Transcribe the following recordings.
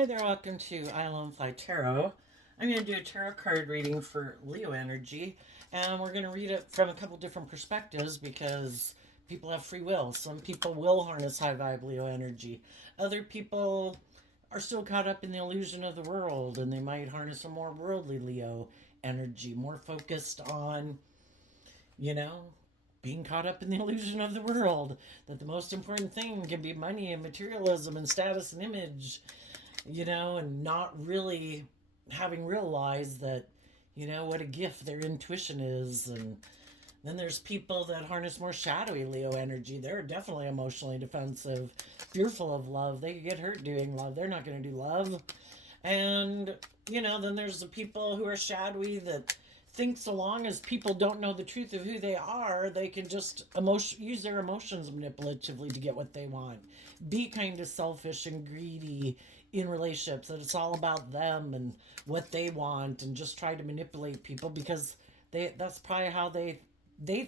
Hi there, welcome to Island Fly Tarot. I'm going to do a tarot card reading for Leo energy, and we're going to read it from a couple different perspectives because people have free will. Some people will harness high vibe Leo energy, other people are still caught up in the illusion of the world and they might harness a more worldly Leo energy, more focused on, you know, being caught up in the illusion of the world. That the most important thing can be money and materialism and status and image, and not really having realized that, what a gift their intuition is. And then there's people that harness more shadowy Leo energy. They're definitely emotionally defensive, fearful of love. They could get hurt doing love. They're not going to do love. And, then there's the people who are shadowy that think so long as people don't know the truth of who they are, they can just use their emotions manipulatively to get what they want. Be kind of selfish and greedy in relationships, that it's all about them and what they want, and just try to manipulate people because that's probably how they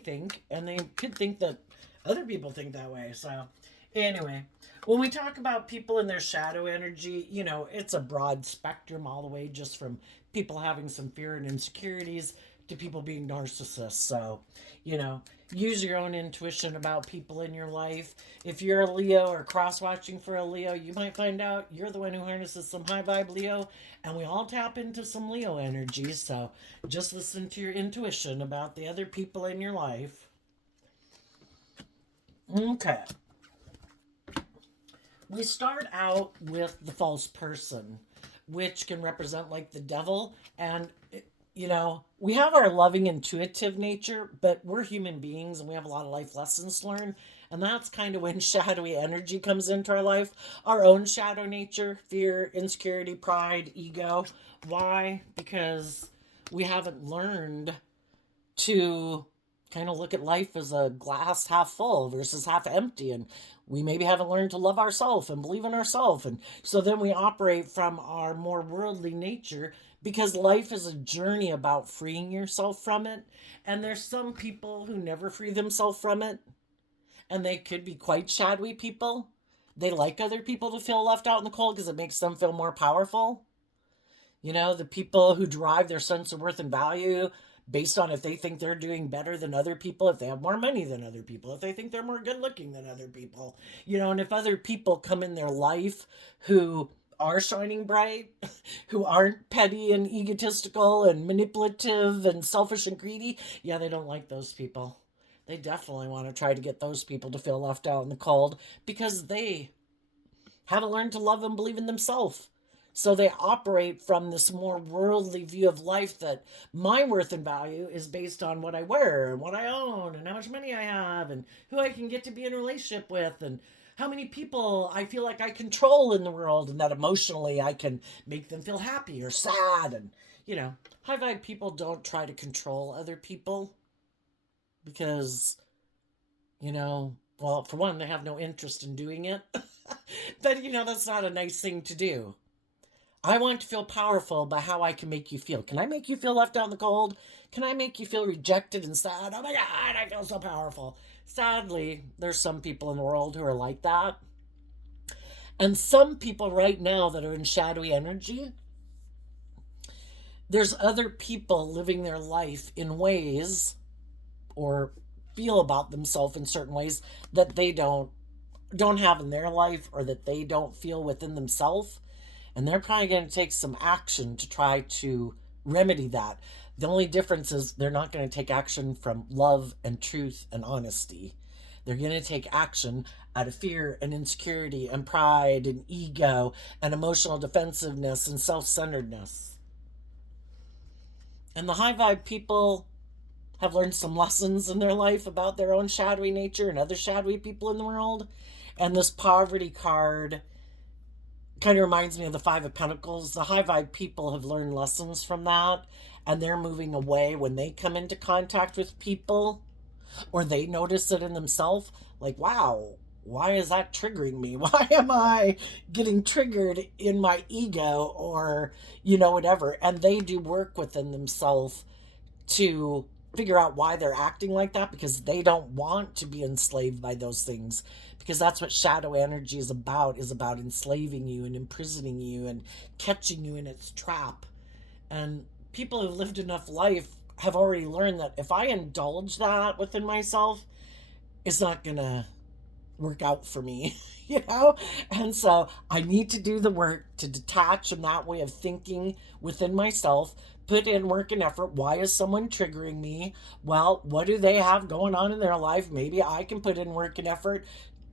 think, and they could think that other people think that way. So anyway, when we talk about people in their shadow energy, it's a broad spectrum, all the way just from people having some fear and insecurities to people being narcissists. So, use your own intuition about people in your life. If you're a Leo or cross watching for a Leo, you might find out you're the one who harnesses some high vibe Leo, and we all tap into some Leo energy. So just listen to your intuition about the other people in your life. Okay. We start out with the false person, which can represent like the devil. And, we have our loving, intuitive nature, but we're human beings and we have a lot of life lessons to learn. And that's kind of when shadowy energy comes into our life. Our own shadow nature, fear, insecurity, pride, ego. Why? Because we haven't learned to kind of look at life as a glass half full versus half empty, and we maybe haven't learned to love ourselves and believe in ourselves, and so then we operate from our more worldly nature, because life is a journey about freeing yourself from it. And there's some people who never free themselves from it, and they could be quite shadowy people. They like other people to feel left out in the cold because it makes them feel more powerful. The people who derive their sense of worth and value based on if they think they're doing better than other people, if they have more money than other people, if they think they're more good looking than other people, and if other people come in their life who are shining bright, who aren't petty and egotistical and manipulative and selfish and greedy, yeah, they don't like those people. They definitely want to try to get those people to feel left out in the cold because they haven't learned to love and believe in themselves. So they operate from this more worldly view of life, that my worth and value is based on what I wear and what I own and how much money I have and who I can get to be in a relationship with and how many people I feel like I control in the world, and that emotionally I can make them feel happy or sad. And, high vibe people don't try to control other people because, well, for one, they have no interest in doing it. But, that's not a nice thing to do. I want to feel powerful by how I can make you feel. Can I make you feel left out in the cold? Can I make you feel rejected and sad? Oh my God, I feel so powerful. Sadly, there's some people in the world who are like that. And some people right now that are in shadowy energy, there's other people living their life in ways, or feel about themselves in certain ways, that they don't have in their life, or that they don't feel within themselves. And they're probably going to take some action to try to remedy that. The only difference is they're not going to take action from love and truth and honesty. They're going to take action out of fear and insecurity and pride and ego and emotional defensiveness and self-centeredness. And the high vibe people have learned some lessons in their life about their own shadowy nature and other shadowy people in the world. And this poverty card kind of reminds me of the Five of Pentacles. The high vibe people have learned lessons from that, and they're moving away when they come into contact with people, or they notice it in themselves. Like, wow, why is that triggering me? Why am I getting triggered in my ego, or, whatever? And they do work within themselves to figure out why they're acting like that, because they don't want to be enslaved by those things, because that's what shadow energy is about enslaving you and imprisoning you and catching you in its trap. And people who've lived enough life have already learned that if I indulge that within myself, it's not gonna work out for me, you know? And so I need to do the work to detach from that way of thinking within myself, put in work and effort. Why is someone triggering me? Well, what do they have going on in their life? Maybe I can put in work and effort,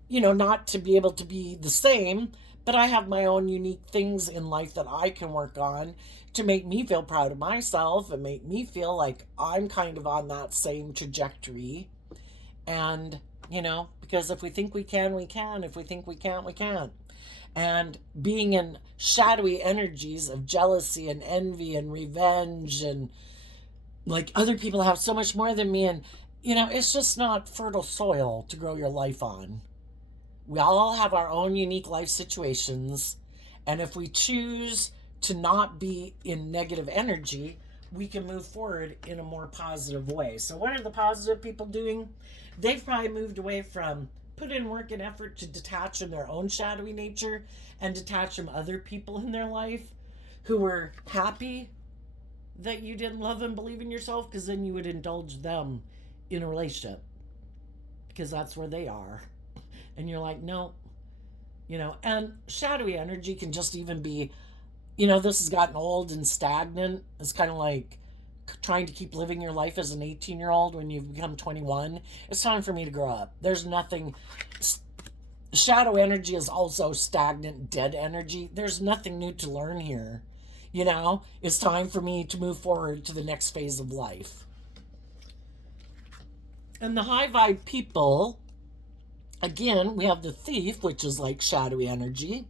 not to be able to be the same, but I have my own unique things in life that I can work on to make me feel proud of myself and make me feel like I'm kind of on that same trajectory. And, because if we think we can, we can. If we think we can't, we can't. And being in shadowy energies of jealousy and envy and revenge, and like other people have so much more than me, and it's just not fertile soil to grow your life on. We all have our own unique life situations, and if we choose to not be in negative energy, we can move forward in a more positive way. So what are the positive people doing? They've probably moved away from put in work and effort to detach from their own shadowy nature and detach from other people in their life who were happy that you didn't love and believe in yourself, because then you would indulge them in a relationship because that's where they are. And you're like, no, and shadowy energy can just even be, this has gotten old and stagnant. It's kind of like trying to keep living your life as an 18-year-old when you've become 21. It's time for me to grow up. There's nothing. Shadow energy is also stagnant, dead energy. There's nothing new to learn here. It's time for me to move forward to the next phase of life. And the high vibe people, again, we have the thief, which is like shadowy energy.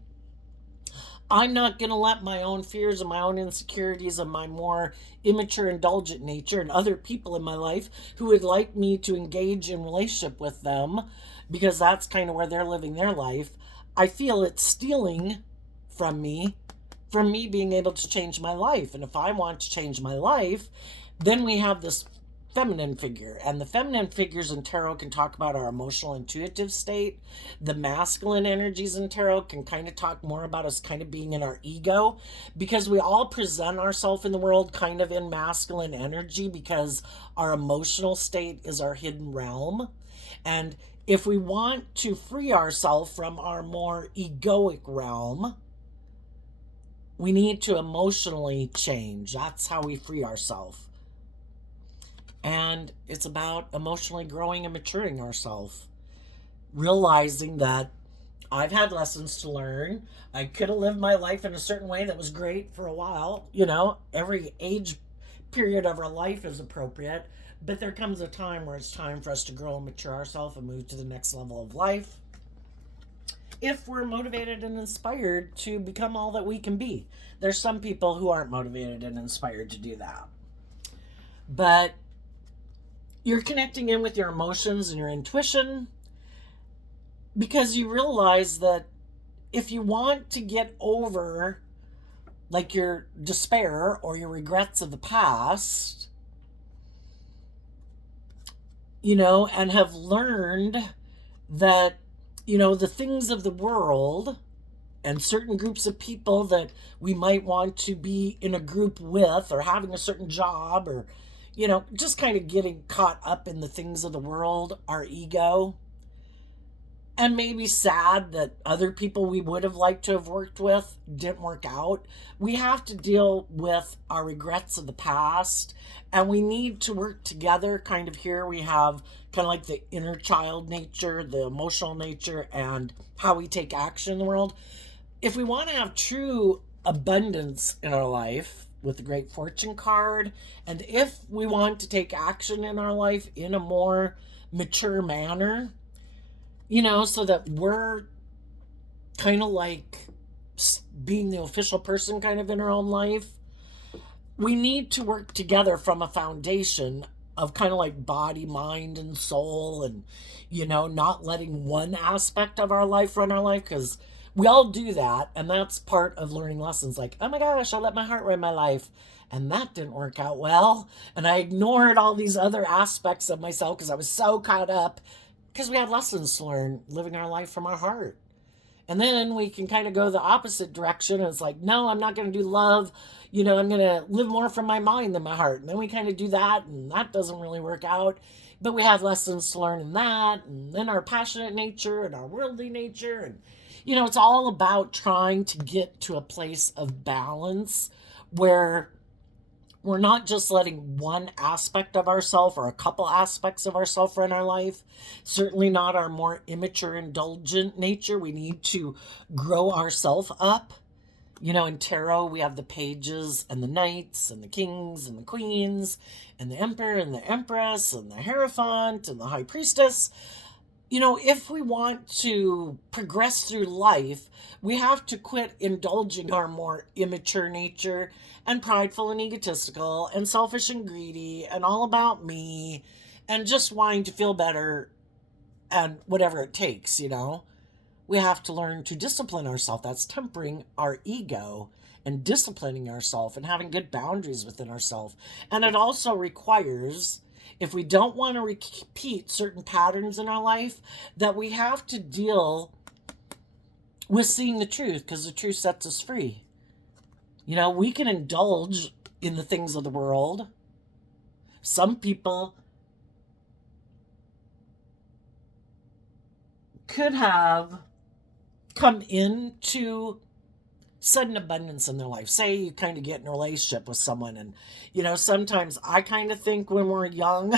I'm not going to let my own fears and my own insecurities and my more immature, indulgent nature and other people in my life who would like me to engage in relationship with them, because that's kind of where they're living their life. I feel it's stealing from me being able to change my life. And if I want to change my life, then we have this feminine figure, and the feminine figures in tarot can talk about our emotional intuitive state. The masculine energies in tarot can kind of talk more about us kind of being in our ego, because we all present ourselves in the world kind of in masculine energy, because our emotional state is our hidden realm. And if we want to free ourselves from our more egoic realm, we need to emotionally change. That's how we free ourselves. And it's about emotionally growing and maturing ourselves. Realizing that I've had lessons to learn. I could have lived my life in a certain way that was great for a while. Every age period of our life is appropriate. But there comes a time where it's time for us to grow and mature ourselves and move to the next level of life, if we're motivated and inspired to become all that we can be. There's some people who aren't motivated and inspired to do that. But you're connecting in with your emotions and your intuition, because you realize that if you want to get over like your despair or your regrets of the past, and have learned that, the things of the world and certain groups of people that we might want to be in a group with, or having a certain job, or just kind of getting caught up in the things of the world, our ego, and maybe sad that other people we would have liked to have worked with didn't work out. We have to deal with our regrets of the past, and we need to work together. Kind of here we have kind of like the inner child nature, the emotional nature, and how we take action in the world. If we want to have true abundance in our life, with the Great Fortune card, and if we want to take action in our life in a more mature manner, so that we're kind of like being the official person kind of in our own life, we need to work together from a foundation of kind of like body, mind, and soul, and not letting one aspect of our life run our life, because we all do that, and that's part of learning lessons. Like, oh my gosh, I let my heart run my life, and that didn't work out well, and I ignored all these other aspects of myself because I was so caught up, because we had lessons to learn living our life from our heart. And then we can kind of go the opposite direction. And it's like, no, I'm not going to do love. I'm going to live more from my mind than my heart. And then we kind of do that, and that doesn't really work out. But we have lessons to learn in that. And then our passionate nature and our worldly nature. And, it's all about trying to get to a place of balance where we're not just letting one aspect of ourself or a couple aspects of ourself run our life. Certainly not our more immature, indulgent nature. We need to grow ourself up. In tarot, we have the pages and the knights and the kings and the queens and the emperor and the empress and the hierophant and the high priestess. If we want to progress through life, we have to quit indulging our more immature nature and prideful and egotistical and selfish and greedy and all about me and just wanting to feel better and whatever it takes. We have to learn to discipline ourselves. That's tempering our ego and disciplining ourselves and having good boundaries within ourselves. And it also requires, if we don't want to repeat certain patterns in our life, that we have to deal with seeing the truth, because the truth sets us free. We can indulge in the things of the world. Some people could have come into sudden abundance in their life. Say you kind of get in a relationship with someone, and sometimes I kind of think when we're young,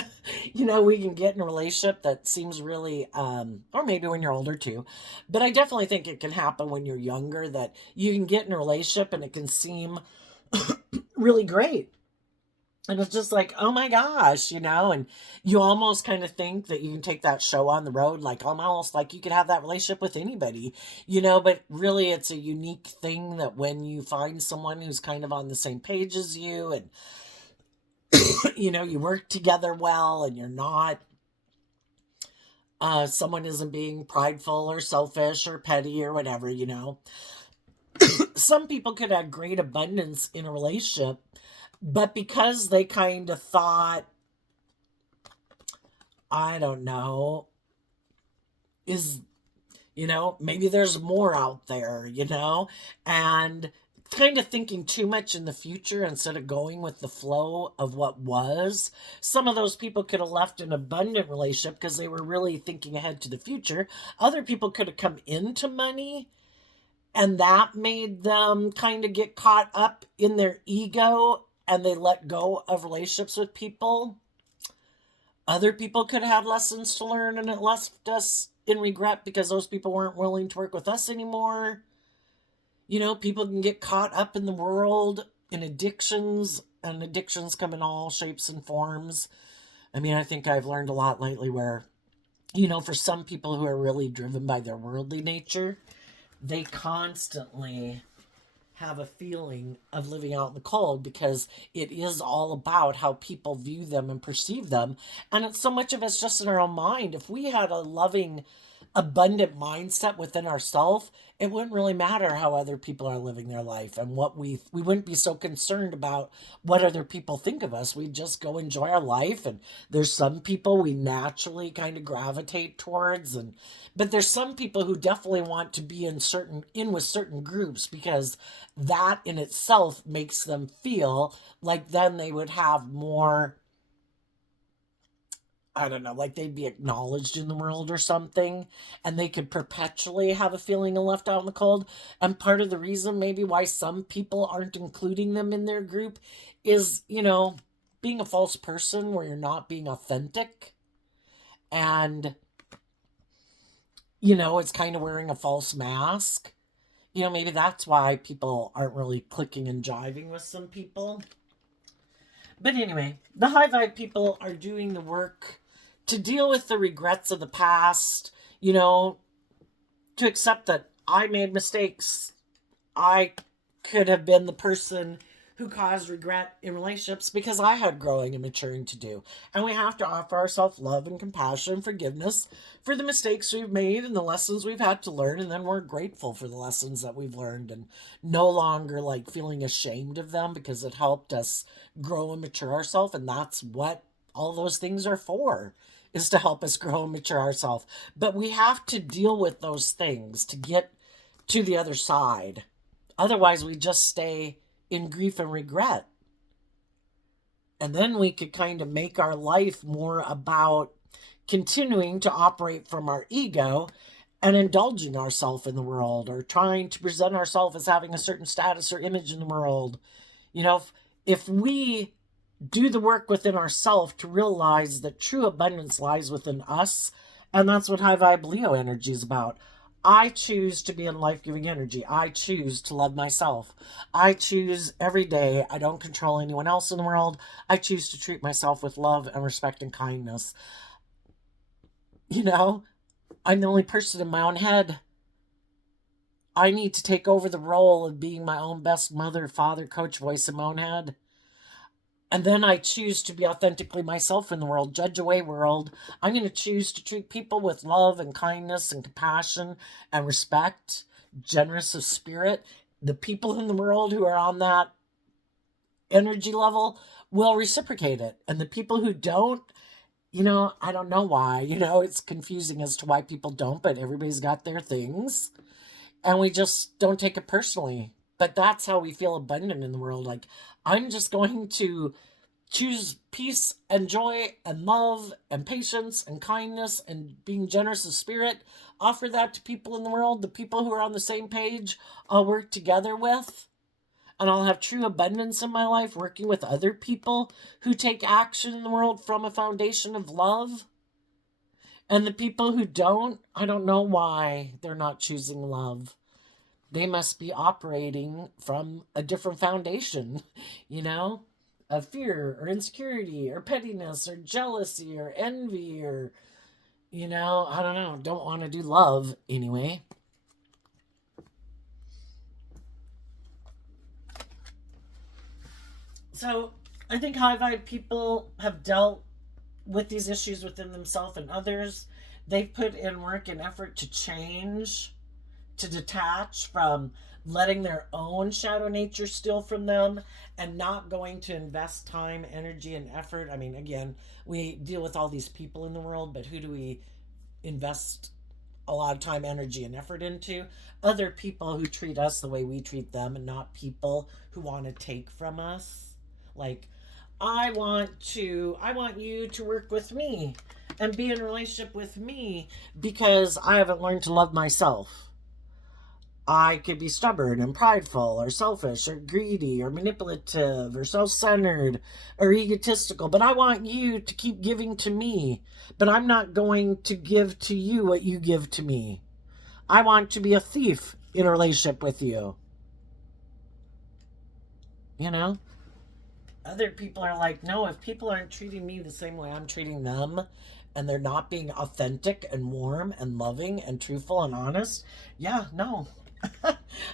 we can get in a relationship that seems really or maybe when you're older too, but I definitely think it can happen when you're younger, that you can get in a relationship and it can seem really great. And it's just like, oh my gosh, and you almost kind of think that you can take that show on the road, like almost like you could have that relationship with anybody, but really it's a unique thing that when you find someone who's kind of on the same page as you, and, you work together well, and you're not, someone isn't being prideful or selfish or petty or whatever. Some people could have great abundance in a relationship, but because they kind of thought, I don't know, maybe there's more out there, and kind of thinking too much in the future instead of going with the flow of what was. Some of those people could have left an abundant relationship because they were really thinking ahead to the future. Other people could have come into money, and that made them kind of get caught up in their ego, and they let go of relationships with people. Other people could have lessons to learn, and it left us in regret because those people weren't willing to work with us anymore. People can get caught up in the world, in addictions, and addictions come in all shapes and forms. I think I've learned a lot lately where, for some people who are really driven by their worldly nature, they constantly have a feeling of living out in the cold, because it is all about how people view them and perceive them. And it's so much of it's just in our own mind. If we had a loving, abundant mindset within ourselves, it wouldn't really matter how other people are living their life, and what we wouldn't be so concerned about what other people think of us. We'd just go enjoy our life. And there's some people we naturally kind of gravitate towards, but there's some people who definitely want to be in with certain groups, because that in itself makes them feel like then they would have more, I don't know, like they'd be acknowledged in the world or something, and they could perpetually have a feeling of left out in the cold. And part of the reason maybe why some people aren't including them in their group is, being a false person where you're not being authentic. And, it's kind of wearing a false mask. Maybe that's why people aren't really clicking and jiving with some people. But anyway, the high vibe people are doing the work to deal with the regrets of the past, to accept that I made mistakes. I could have been the person who caused regret in relationships because I had growing and maturing to do. And we have to offer ourselves love and compassion and forgiveness for the mistakes we've made and the lessons we've had to learn. And then we're grateful for the lessons that we've learned and no longer like feeling ashamed of them because it helped us grow and mature ourselves. And that's what all those things are for, is to help us grow and mature ourselves. But we have to deal with those things to get to the other side. Otherwise, we just stay in grief and regret. And then we could kind of make our life more about continuing to operate from our ego and indulging ourselves in the world, or trying to present ourselves as having a certain status or image in the world. You know, if we do the work within ourselves to realize that true abundance lies within us, and that's what high vibe Leo energy is about. I choose to be in life-giving energy. I choose to love myself. I choose every day. I don't control anyone else in the world. I choose to treat myself with love and respect and kindness. You know, I'm the only person in my own head. I need to take over the role of being my own best mother, father, coach, voice in my own head. And then I choose to be authentically myself in the world. Judge away, world. I'm going to choose to treat people with love and kindness and compassion and respect, generous of spirit. The people in the world who are on that energy level will reciprocate it. And the people who don't, I don't know why. It's confusing as to why people don't, but everybody's got their things. And we just don't take it personally. But that's how we feel abundant in the world. Like, I'm just going to choose peace and joy and love and patience and kindness and being generous of spirit. Offer that to people in the world, the people who are on the same page I'll work together with. And I'll have true abundance in my life working with other people who take action in the world from a foundation of love. And the people who don't, I don't know why they're not choosing love. They must be operating from a different foundation, of fear or insecurity or pettiness or jealousy or envy or, I don't know, don't want to do love anyway. So I think high vibe people have dealt with these issues within themselves and others. They've put in work and effort to change, to detach from letting their own shadow nature steal from them and not going to invest time, energy, and effort. I mean, again, we deal with all these people in the world, but who do we invest a lot of time, energy, and effort into? Other people who treat us the way we treat them, and not people who want to take from us. Like, I want you to work with me and be in a relationship with me because I haven't learned to love myself. I could be stubborn and prideful or selfish or greedy or manipulative or self-centered or egotistical, but I want you to keep giving to me, but I'm not going to give to you what you give to me. I want to be a thief in a relationship with you. Other people are like, no, if people aren't treating me the same way I'm treating them, and they're not being authentic and warm and loving and truthful and honest, yeah, no.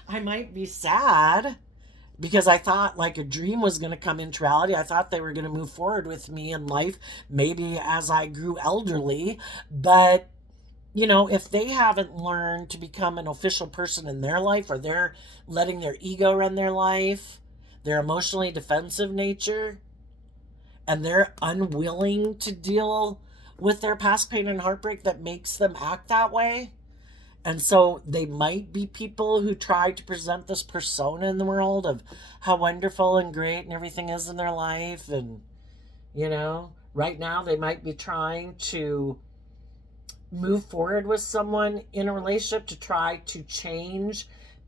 I might be sad because I thought like a dream was going to come into reality. I thought they were going to move forward with me in life, maybe as I grew elderly. But, if they haven't learned to become an official person in their life, or they're letting their ego run their life, their emotionally defensive nature, and they're unwilling to deal with their past pain and heartbreak that makes them act that way. And so they might be people who try to present this persona in the world of how wonderful and great and everything is in their life. And, right now they might be trying to move forward with someone in a relationship to try to change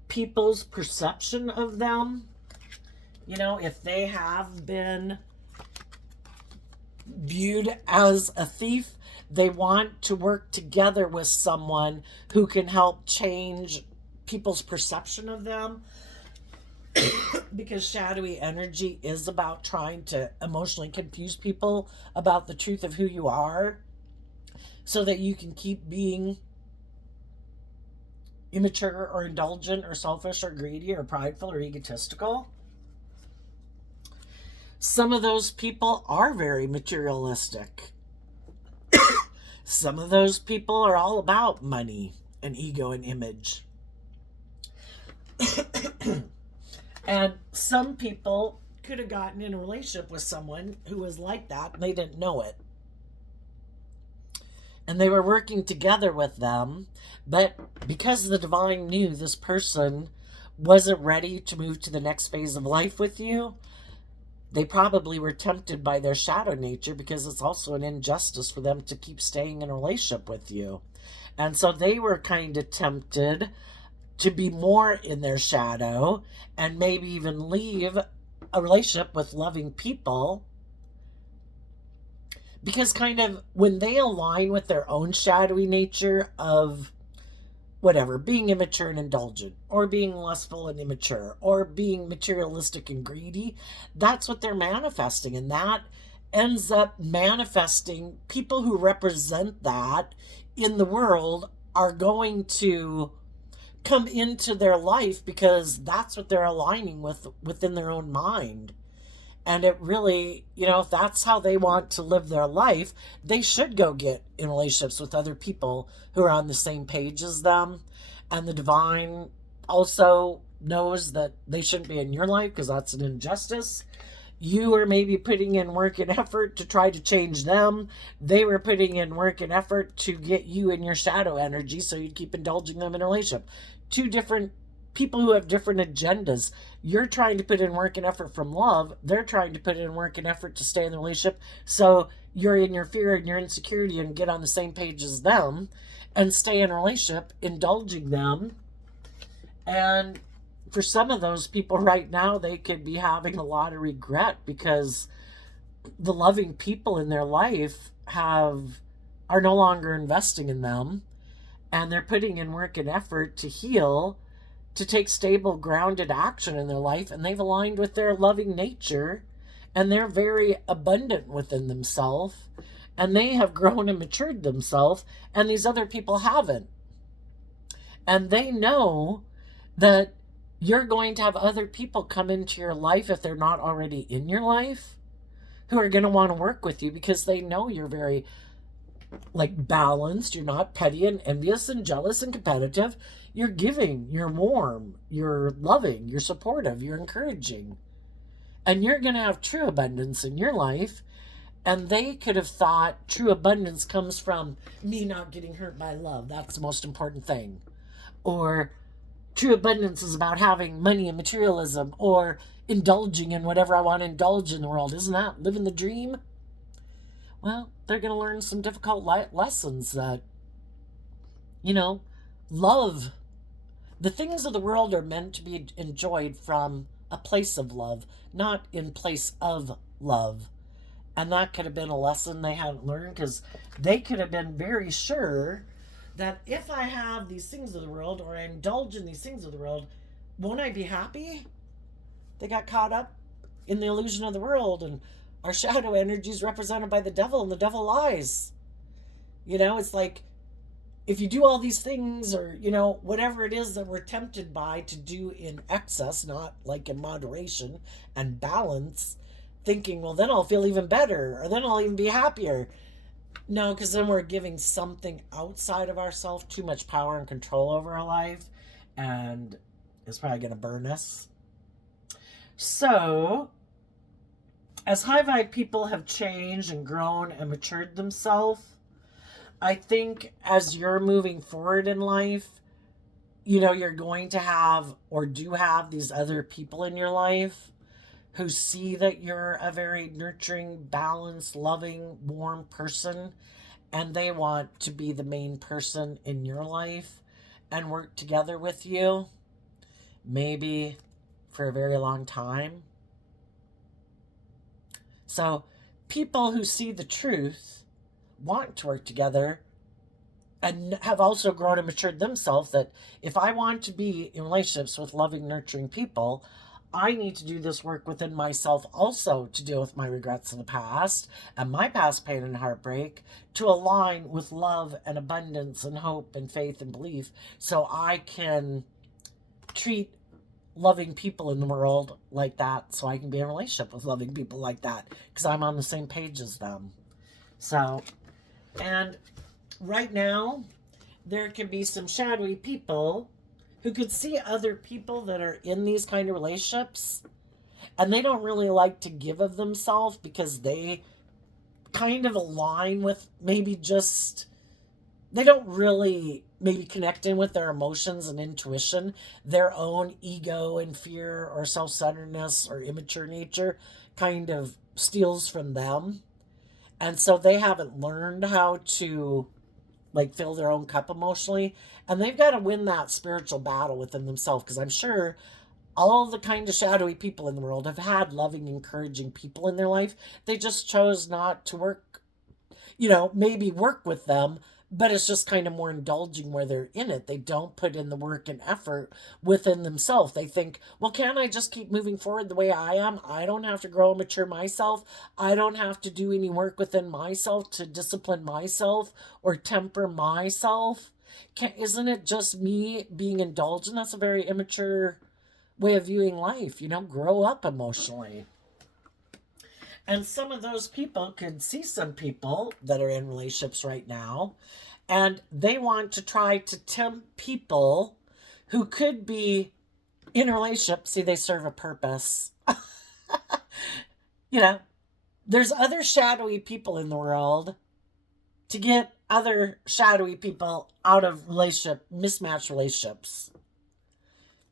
people's perception of them. If they have been viewed as a thief, they want to work together with someone who can help change people's perception of them. Because shadowy energy is about trying to emotionally confuse people about the truth of who you are so that you can keep being immature or indulgent or selfish or greedy or prideful or egotistical. Some of those people are very materialistic. Some of those people are all about money and ego and image. And some people could have gotten in a relationship with someone who was like that and they didn't know it. And they were working together with them, but because the divine knew this person wasn't ready to move to the next phase of life with you, they probably were tempted by their shadow nature, because it's also an injustice for them to keep staying in a relationship with you. And so they were kind of tempted to be more in their shadow and maybe even leave a relationship with loving people, because kind of when they align with their own shadowy nature of whatever, being immature and indulgent, or being lustful and immature, or being materialistic and greedy, that's what they're manifesting. And that ends up manifesting people who represent that in the world are going to come into their life because that's what they're aligning with within their own mind. And it really, if that's how they want to live their life, they should go get in relationships with other people who are on the same page as them. And the divine also knows that they shouldn't be in your life because that's an injustice. You are maybe putting in work and effort to try to change them. They were putting in work and effort to get you in your shadow energy so you'd keep indulging them in a relationship. Two different people who have different agendas. You're trying to put in work and effort from love. They're trying to put in work and effort to stay in the relationship. So you're in your fear and your insecurity and get on the same page as them and stay in a relationship, indulging them. And for some of those people right now, they could be having a lot of regret because the loving people in their life are no longer investing in them, and they're putting in work and effort to heal, to take stable, grounded action in their life, and they've aligned with their loving nature, and they're very abundant within themselves, and they have grown and matured themselves, and these other people haven't. And they know that you're going to have other people come into your life, if they're not already in your life, who are going to want to work with you because they know you're very balanced. You're not petty and envious and jealous and competitive. You're giving, you're warm, you're loving, you're supportive, you're encouraging. And you're going to have true abundance in your life. And they could have thought true abundance comes from me not getting hurt by love. That's the most important thing. Or true abundance is about having money and materialism, or indulging in whatever I want to indulge in the world. Isn't that living the dream? Well, they're going to learn some difficult lessons that, love. The things of the world are meant to be enjoyed from a place of love, not in place of love. And that could have been a lesson they hadn't learned, because they could have been very sure that if I have these things of the world, or I indulge in these things of the world, won't I be happy? They got caught up in the illusion of the world, and our shadow energy is represented by the devil, and the devil lies. It's like, if you do all these things, or, whatever it is that we're tempted by to do in excess, not like in moderation and balance, thinking, well, then I'll feel even better, or then I'll even be happier. No, because then we're giving something outside of ourselves too much power and control over our life, and it's probably going to burn us. So, as high vibe people have changed and grown and matured themselves, I think as you're moving forward in life, you're going to have, or do have, these other people in your life who see that you're a very nurturing, balanced, loving, warm person, and they want to be the main person in your life and work together with you, maybe for a very long time. So people who see the truth want to work together and have also grown and matured themselves, that if I want to be in relationships with loving, nurturing people, I need to do this work within myself also, to deal with my regrets in the past and my past pain and heartbreak, to align with love and abundance and hope and faith and belief, so I can treat loving people in the world like that so I can be in a relationship with loving people like that because I'm on the same page as them. So, and right now, there can be some shadowy people who could see other people that are in these kind of relationships and they don't really like to give of themselves because they kind of align with maybe just they don't really maybe connect in with their emotions and intuition. Their own ego and fear or self-centeredness or immature nature kind of steals from them, and so they haven't learned how to like fill their own cup emotionally, and they've got to win that spiritual battle within themselves because I'm sure all the kind of shadowy people in the world have had loving, encouraging people in their life. They just chose not to work, maybe work with them, but it's just kind of more indulging where they're in it. They don't put in the work and effort within themselves. They think, well, can't I just keep moving forward the way I am? I don't have to grow and mature myself. I don't have to do any work within myself to discipline myself or temper myself. Isn't it just me being indulgent? That's a very immature way of viewing life. Grow up emotionally. And some of those people could see some people that are in relationships right now, and they want to try to tempt people who could be in a relationship. See, they serve a purpose. you know, there's other shadowy people in the world to get other shadowy people out of mismatched relationships,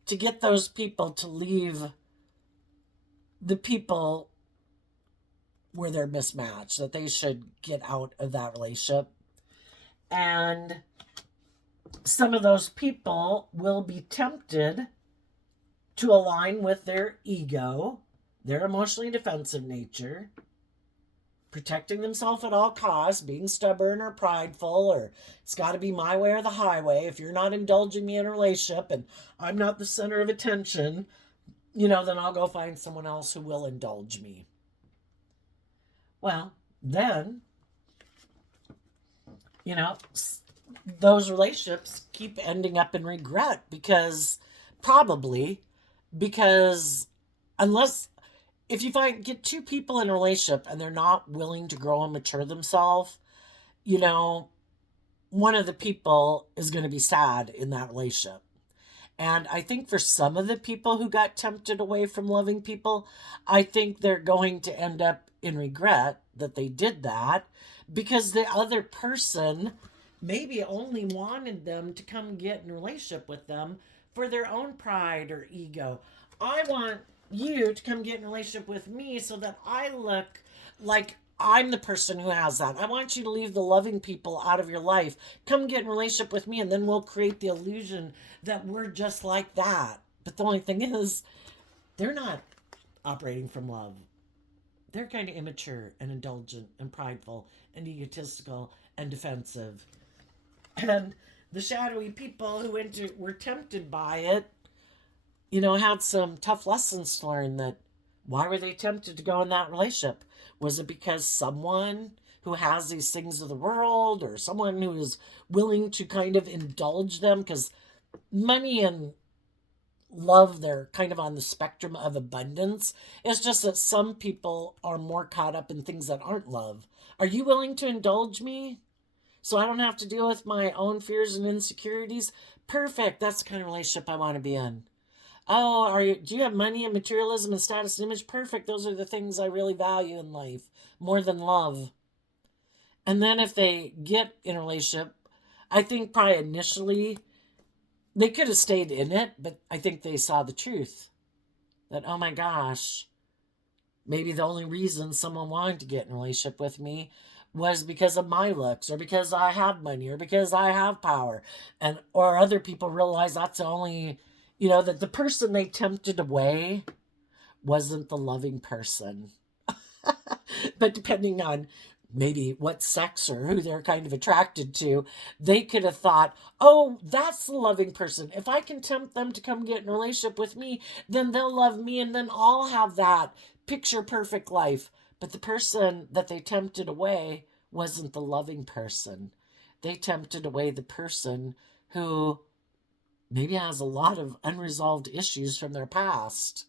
to get those people to leave the people where they're mismatched, that they should get out of that relationship. And some of those people will be tempted to align with their ego, their emotionally defensive nature, protecting themselves at all costs, being stubborn or prideful, or it's got to be my way or the highway. If you're not indulging me in a relationship and I'm not the center of attention, then I'll go find someone else who will indulge me. Well, then, you know, those relationships keep ending up in regret probably because unless if you get two people in a relationship and they're not willing to grow and mature themselves, you know, one of the people is going to be sad in that relationship. And I think for some of the people who got tempted away from loving people, I think they're going to end up in regret that they did that because the other person maybe only wanted them to come get in a relationship with them for their own pride or ego. I want you to come get in a relationship with me so that I look like I'm the person who has that. I want you to leave the loving people out of your life. Come get in a relationship with me, and then we'll create the illusion that we're just like that. But the only thing is, they're not operating from love. They're kind of immature and indulgent and prideful and egotistical and defensive. And the shadowy people who were tempted by it, had some tough lessons to learn. That why were they tempted to go in that relationship? Was it because someone who has these things of the world or someone who is willing to kind of indulge them? Because money and love, they're kind of on the spectrum of abundance. It's just that some people are more caught up in things that aren't love. Are you willing to indulge me so I don't have to deal with my own fears and insecurities? Perfect. That's the kind of relationship I want to be in. Oh, do you have money and materialism and status and image? Perfect. Those are the things I really value in life more than love. And then if they get in a relationship, I think probably initially they could have stayed in it, but I think they saw the truth. That, oh my gosh, maybe the only reason someone wanted to get in a relationship with me was because of my looks or because I have money or because I have power. Or other people realize that's the only, that the person they tempted away wasn't the loving person. But depending on maybe what sex or who they're kind of attracted to, they could have thought, oh, that's the loving person. If I can tempt them to come get in a relationship with me, then they'll love me and then I'll have that picture perfect life. But the person that they tempted away wasn't the loving person. They tempted away the person who maybe has a lot of unresolved issues from their past.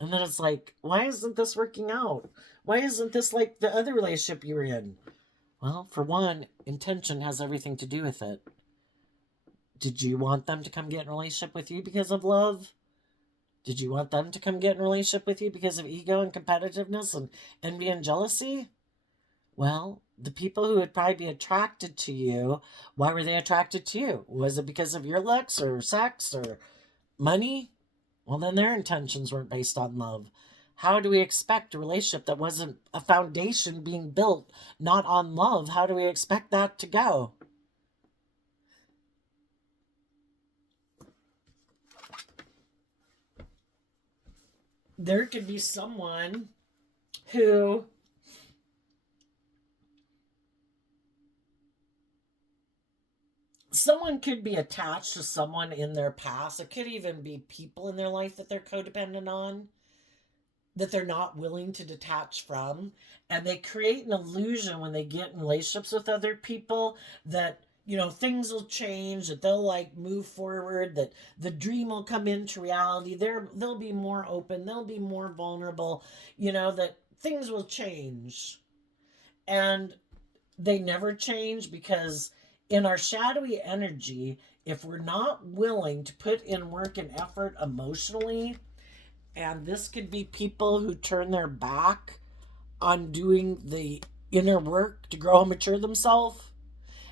And then it's like, why isn't this working out? Why isn't this like the other relationship you were in? Well, for one, intention has everything to do with it. Did you want them to come get in a relationship with you because of love? Did you want them to come get in a relationship with you because of ego and competitiveness and envy and jealousy? Well, the people who would probably be attracted to you, why were they attracted to you? Was it because of your looks or sex or money? Well, then their intentions weren't based on love. How do we expect a relationship that wasn't a foundation being built not on love? How do we expect that to go? There could be someone who someone could be attached to someone in their past. It could even be people in their life that they're codependent on, that they're not willing to detach from. And they create an illusion when they get in relationships with other people that, things will change, that they'll like move forward, that the dream will come into reality. They'll be more open, they'll be more vulnerable, that things will change. And they never change because in our shadowy energy, if we're not willing to put in work and effort emotionally, and this could be people who turn their back on doing the inner work to grow and mature themselves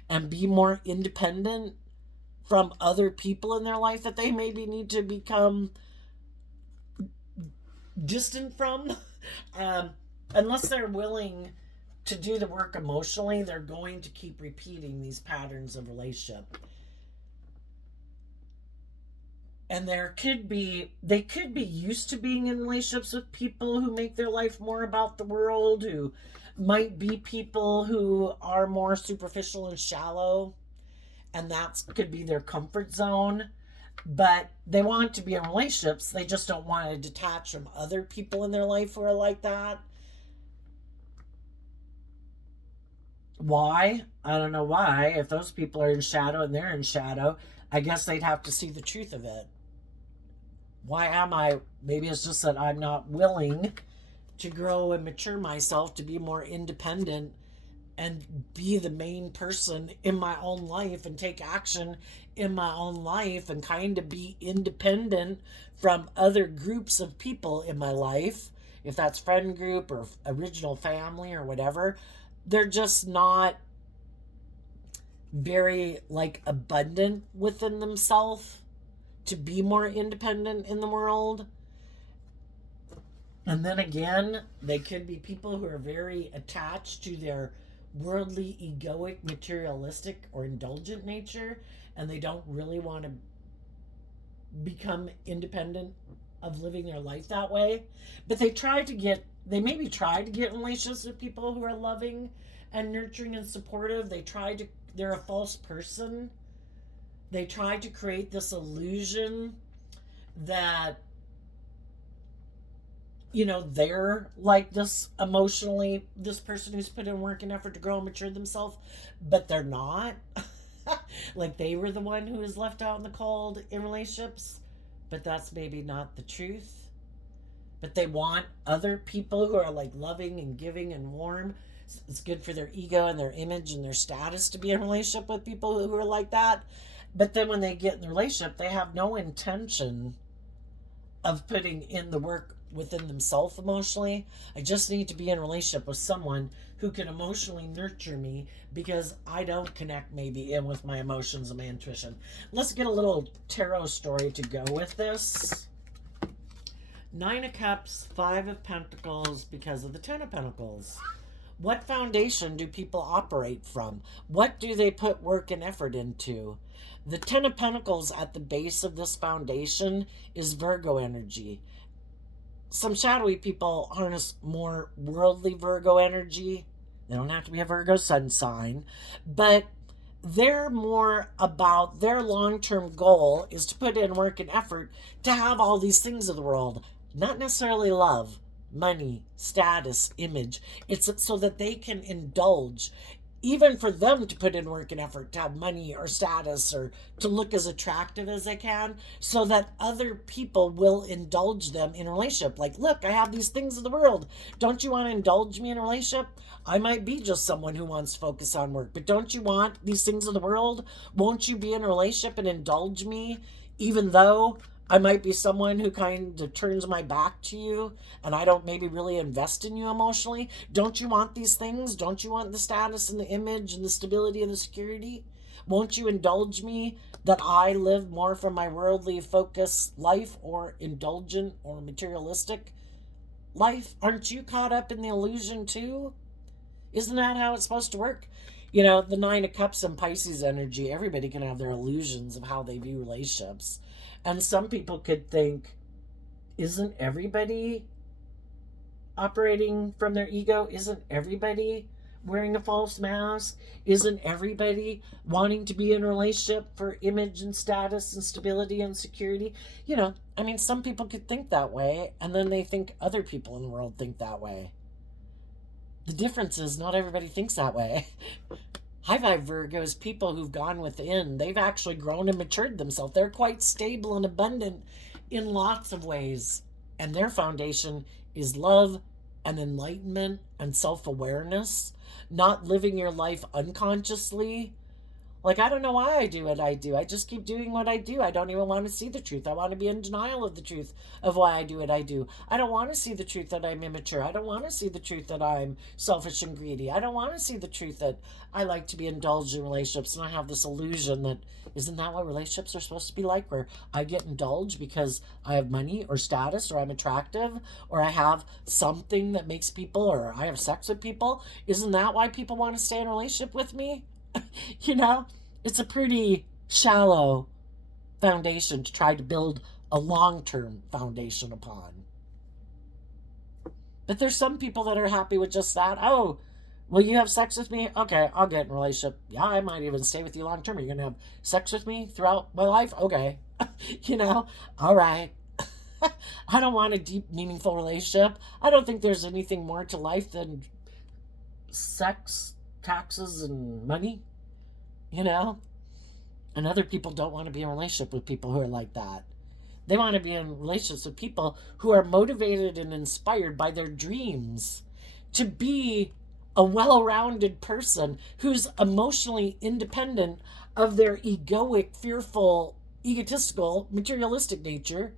and be more independent from other people in their life that they maybe need to become distant from. um, Unless they're willing to do the work emotionally, they're going to keep repeating these patterns of relationship. And they could be used to being in relationships with people who make their life more about the world, who might be people who are more superficial and shallow, and that could be their comfort zone. But they want to be in relationships, they just don't want to detach from other people in their life who are like that. Why? I don't know why. If those people are in shadow and they're in shadow, I guess they'd have to see the truth of it. Why am I? Maybe it's just that I'm not willing to grow and mature myself to be more independent and be the main person in my own life and take action in my own life and kind of be independent from other groups of people in my life. If that's friend group or original family or whatever, they're just not very like abundant within themselves to be more independent in the world. And then again, they could be people who are very attached to their worldly, egoic, materialistic, or indulgent nature, and they don't really want to become independent of living their life that way. But they maybe try to get in relationships with people who are loving and nurturing and supportive. They're a false person. They try to create this illusion that they're like this person who's put in work and effort to grow and mature themselves, but they're not. Like they were the one who was left out in the cold in relationships, but that's maybe not the truth. But they want other people who are like loving and giving and warm. It's good for their ego and their image and their status to be in a relationship with people who are like that. But then when they get in the relationship, they have no intention of putting in the work within themselves emotionally. I just need to be in a relationship with someone who can emotionally nurture me because I don't connect maybe in with my emotions and my intuition. Let's get a little tarot story to go with this. Nine of Cups, Five of Pentacles because of the Ten of Pentacles. What foundation do people operate from? What do they put work and effort into? The Ten of Pentacles at the base of this foundation is Virgo energy. Some shadowy people harness more worldly Virgo energy. They don't have to be a Virgo sun sign, but they're more about their long-term goal is to put in work and effort to have all these things of the world, not necessarily love, money, status, image. It's so that they can indulge even for them to put in work and effort to have money or status or to look as attractive as they can so that other people will indulge them in a relationship. Like, look, I have these things in the world. Don't you want to indulge me in a relationship? I might be just someone who wants to focus on work, but don't you want these things in the world? Won't you be in a relationship and indulge me even though I might be someone who kind of turns my back to you and I don't maybe really invest in you emotionally? Don't you want these things? Don't you want the status and the image and the stability and the security? Won't you indulge me that I live more from my worldly focus life or indulgent or materialistic life? Aren't you caught up in the illusion too? Isn't that how it's supposed to work? You know, the Nine of Cups and Pisces energy, everybody can have their illusions of how they view relationships. And some people could think, isn't everybody operating from their ego? Isn't everybody wearing a false mask? Isn't everybody wanting to be in a relationship for image and status and stability and security? You know, I mean, some people could think that way, and then they think other people in the world think that way. The difference is not everybody thinks that way. High Vibe Virgos, people who've gone within, they've actually grown and matured themselves. They're quite stable and abundant in lots of ways. And their foundation is love and enlightenment and self-awareness, not living your life unconsciously. Like, I don't know why I do what I do. I just keep doing what I do. I don't even want to see the truth. I want to be in denial of the truth of why I do what I do. I don't want to see the truth that I'm immature. I don't want to see the truth that I'm selfish and greedy. I don't want to see the truth that I like to be indulged in relationships and I have this illusion that isn't that what relationships are supposed to be like, where I get indulged because I have money or status or I'm attractive or I have something that makes people, or I have sex with people. Isn't that why people want to stay in a relationship with me? You know, it's a pretty shallow foundation to try to build a long-term foundation upon. But there's some people that are happy with just that. Oh, will you have sex with me? Okay, I'll get in a relationship. Yeah, I might even stay with you long term. You're going to have sex with me throughout my life? Okay. You know, all right. I don't want a deep, meaningful relationship. I don't think there's anything more to life than sex, taxes, and money, you know? And other people don't want to be in a relationship with people who are like that. They want to be in relationships with people who are motivated and inspired by their dreams to be a well-rounded person who's emotionally independent of their egoic, fearful, egotistical, materialistic nature,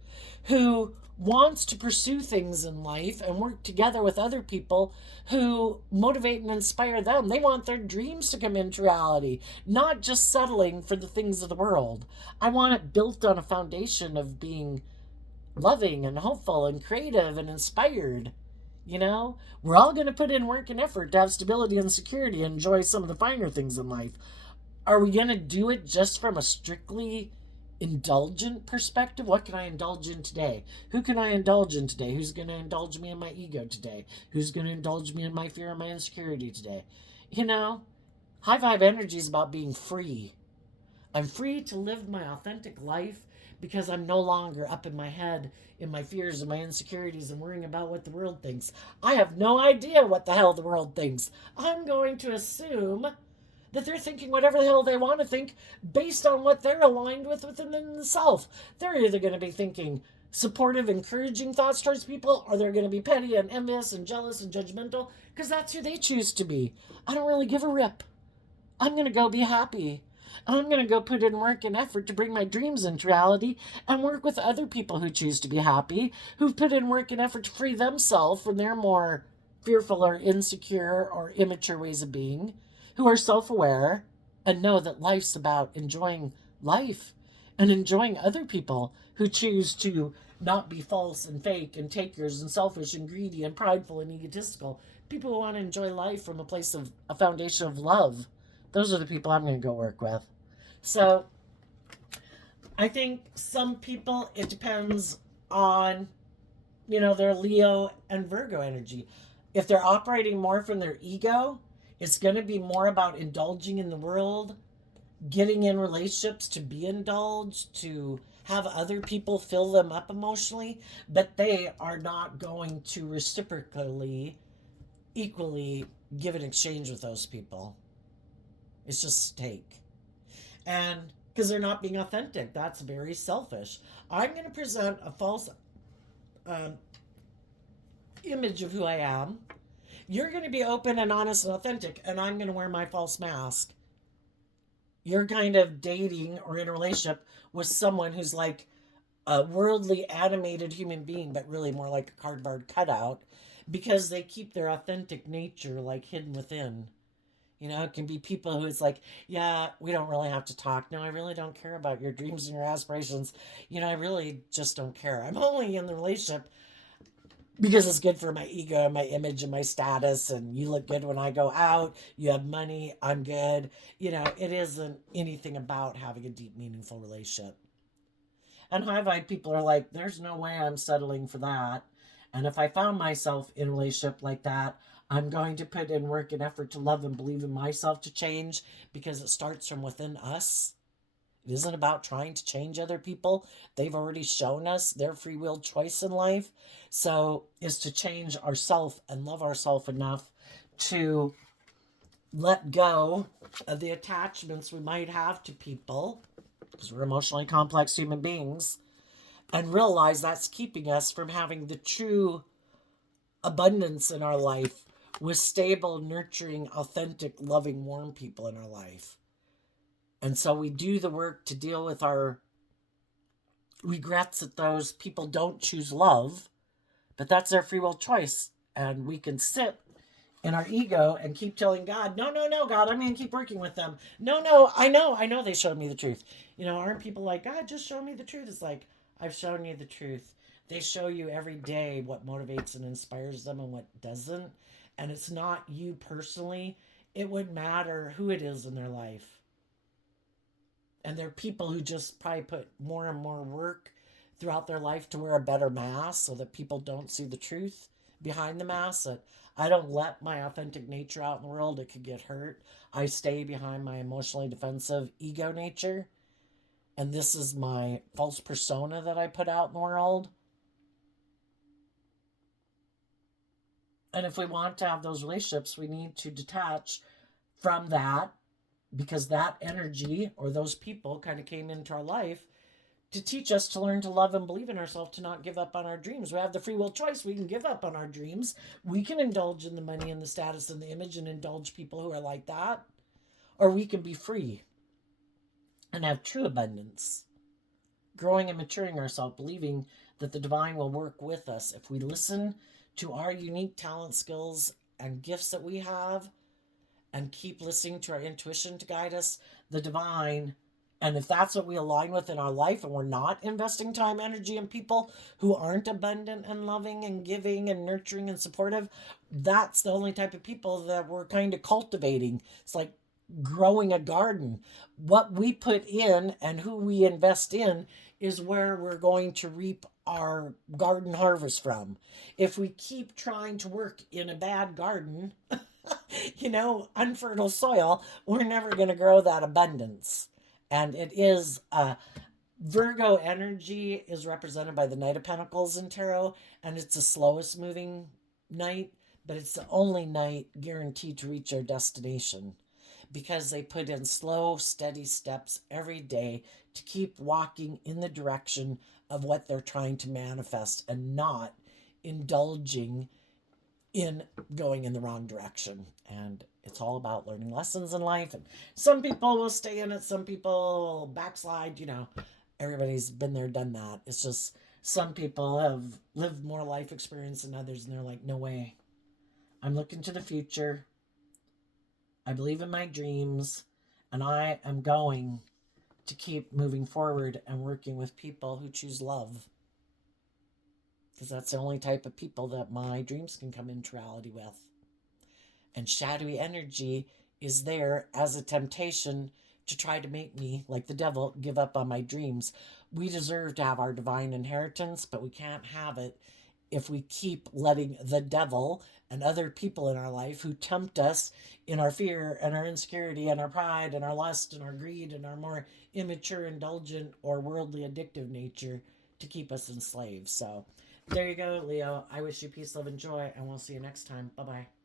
who wants to pursue things in life and work together with other people who motivate and inspire them. They want their dreams to come into reality, not just settling for the things of the world. I want it built on a foundation of being loving and hopeful and creative and inspired. You know, we're all going to put in work and effort to have stability and security and enjoy some of the finer things in life. Are we going to do it just from a strictly indulgent perspective? What can I indulge in today? Who can I indulge in today? Who's going to indulge me in my ego today? Who's going to indulge me in my fear and my insecurity today? You know, high vibe energy is about being free. I'm free to live my authentic life because I'm no longer up in my head in my fears and my insecurities and worrying about what the world thinks. I have no idea what the hell the world thinks. I'm going to assume that they're thinking whatever the hell they want to think based on what they're aligned with within themselves. They're either going to be thinking supportive, encouraging thoughts towards people, or they're going to be petty and envious and jealous and judgmental because that's who they choose to be. I don't really give a rip. I'm going to go be happy. I'm going to go put in work and effort to bring my dreams into reality and work with other people who choose to be happy, who've put in work and effort to free themselves from their more fearful or insecure or immature ways of being, who are self-aware and know that life's about enjoying life and enjoying other people who choose to not be false and fake and takers and selfish and greedy and prideful and egotistical. People who want to enjoy life from a place of a foundation of love. Those are the people I'm going to go work with. So I think some people, it depends on, you know, their Leo and Virgo energy. If they're operating more from their ego, it's going to be more about indulging in the world, getting in relationships to be indulged, to have other people fill them up emotionally, but they are not going to reciprocally, equally give an exchange with those people. It's just to take. And because they're not being authentic, that's very selfish. I'm going to present a false um, image of who I am. You're going to be open and honest and authentic, and I'm going to wear my false mask. You're kind of dating or in a relationship with someone who's like a worldly animated human being, but really more like a cardboard cutout because they keep their authentic nature like hidden within. You know, it can be people who it's like, yeah, we don't really have to talk. No, I really don't care about your dreams and your aspirations. You know, I really just don't care. I'm only in the relationship because it's good for my ego and my image and my status. And you look good when I go out. You have money. I'm good. You know, it isn't anything about having a deep, meaningful relationship. And high vibe people are like, there's no way I'm settling for that. And if I found myself in a relationship like that, I'm going to put in work and effort to love and believe in myself to change because it starts from within us. It isn't about trying to change other people. They've already shown us their free will choice in life. So is to change ourselves and love ourselves enough to let go of the attachments we might have to people because we're emotionally complex human beings and realize that's keeping us from having the true abundance in our life with stable, nurturing, authentic, loving, warm people in our life. And so we do the work to deal with our regrets that those people don't choose love, but that's their free will choice. And we can sit in our ego and keep telling God, no, no, no, God, I'm going to keep working with them. No, no, I know they showed me the truth. You know, aren't people like, God, just show me the truth? It's like, I've shown you the truth. They show you every day what motivates and inspires them and what doesn't. And it's not you personally. It wouldn't matter who it is in their life. And they're people who just probably put more and more work throughout their life to wear a better mask so that people don't see the truth behind the mask. That I don't let my authentic nature out in the world, it could get hurt. I stay behind my emotionally defensive ego nature, and this is my false persona that I put out in the world. And if we want to have those relationships, we need to detach from that because that energy or those people kind of came into our life to teach us to learn to love and believe in ourselves, to not give up on our dreams. We have the free will choice. We can give up on our dreams. We can indulge in the money and the status and the image and indulge people who are like that. Or we can be free and have true abundance, growing and maturing ourselves, believing that the divine will work with us if we listen to our unique talent, skills, and gifts that we have and keep listening to our intuition to guide us. The divine, and if that's what we align with in our life and we're not investing time, energy, and people who aren't abundant and loving and giving and nurturing and supportive, that's the only type of people that we're kind of cultivating. It's like growing a garden. What we put in and who we invest in is where we're going to reap our garden harvest from. If we keep trying to work in a bad garden, you know, unfertile soil, we're never going to grow that abundance. And it is Virgo energy is represented by the Knight of Pentacles in tarot, and it's the slowest moving knight, but it's the only knight guaranteed to reach our destination because they put in slow, steady steps every day to keep walking in the direction of what they're trying to manifest and not indulging in going in the wrong direction. And it's all about learning lessons in life. And some people will stay in it, some people will backslide. You know, everybody's been there, done that. It's just some people have lived more life experience than others, and they're like, no way. I'm looking to the future. I believe in my dreams, and I am going to keep moving forward and working with people who choose love because that's the only type of people that my dreams can come into reality with. And shadowy energy is there as a temptation to try to make me, like the devil, give up on my dreams. We deserve to have our divine inheritance, but we can't have it if we keep letting the devil and other people in our life who tempt us in our fear and our insecurity and our pride and our lust and our greed and our more immature, indulgent, or worldly addictive nature to keep us enslaved. So there you go, Leo. I wish you peace, love, and joy, and we'll see you next time. Bye bye.